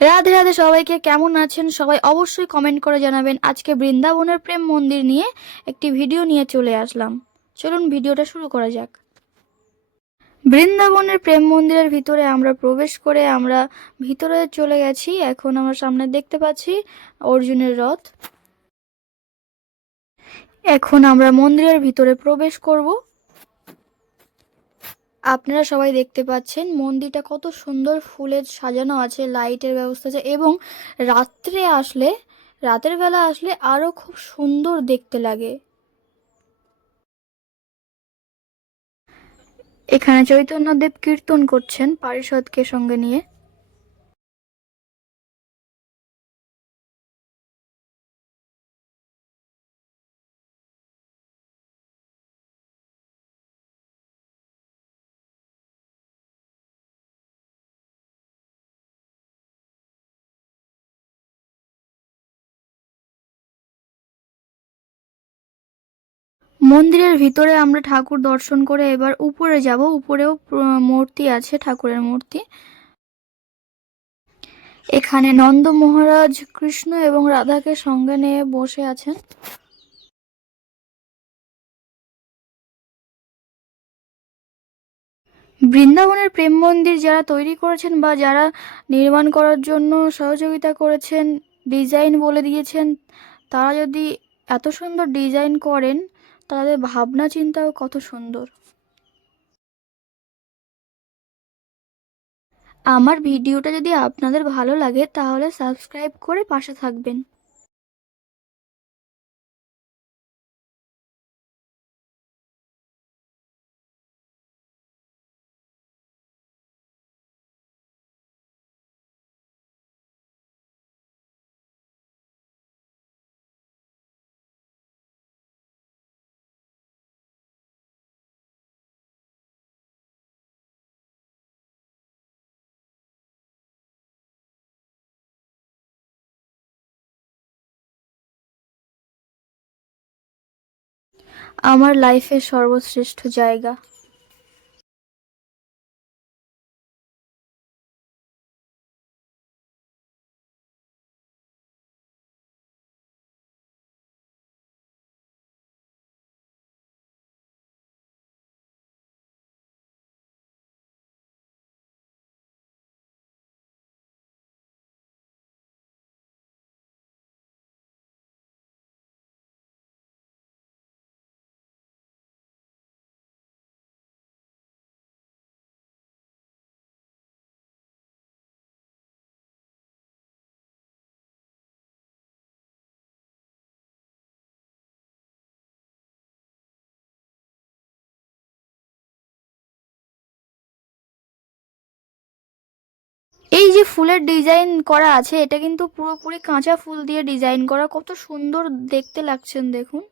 রাধে রাধে সবাইকে, কেমন আছেন সবাই? অবশ্যই কমেন্ট করে জানাবেন। আজকে বৃন্দাবনের প্রেম মন্দির নিয়ে একটি ভিডিও নিয়ে চলে আসলাম। চলুন ভিডিওটা শুরু করা যাক। বৃন্দাবনের প্রেম মন্দিরের ভিতরে আমরা প্রবেশ করে আমরা ভিতরে চলে গেছি। এখন আমরা সামনে দেখতে পাচ্ছি অর্জুনের রথ। এখন আমরা মন্দিরের ভিতরে প্রবেশ করব। আপনারা সবাই দেখতে পাচ্ছেন মন্দিরটা কত সুন্দর ফুলের সাজানো আছে, লাইটের ব্যবস্থা আছে, এবং রাত্রে আসলে রাতের বেলা আসলে আরো খুব সুন্দর দেখতে লাগে। এখানে চৈতন্যদেব কীর্তন করছেন পারিষদকে সঙ্গে নিয়ে। মন্দিরের ভিতরে আমরা ঠাকুর দর্শন করে এবার উপরে যাব। উপরেও মূর্তি আছে, ঠাকুরের মূর্তি। এখানে নন্দ মহারাজ কৃষ্ণ এবং রাধাকে সঙ্গে নিয়ে বসে আছেন। বৃন্দাবনের প্রেম মন্দির যারা তৈরি করেছেন বা যারা নির্মাণ করার জন্য সহযোগিতা করেছেন, ডিজাইন বলে দিয়েছেন, তারা যদি এত সুন্দর ডিজাইন করেন, তাদের ভাবনা চিন্তাও কত সুন্দর। আমার ভিডিওটা যদি আপনাদের ভালো লাগে তাহলে সাবস্ক্রাইব করে পাশে থাকবেন। আমার লাইফের সর্বশ্রেষ্ঠ জায়গা। এই যে ফুলের ডিজাইন করা আছে, এটা কিন্তু পুরোপুরি কাঁচা ফুল দিয়ে ডিজাইন করা। কত সুন্দর দেখতে লাগছেন দেখুন।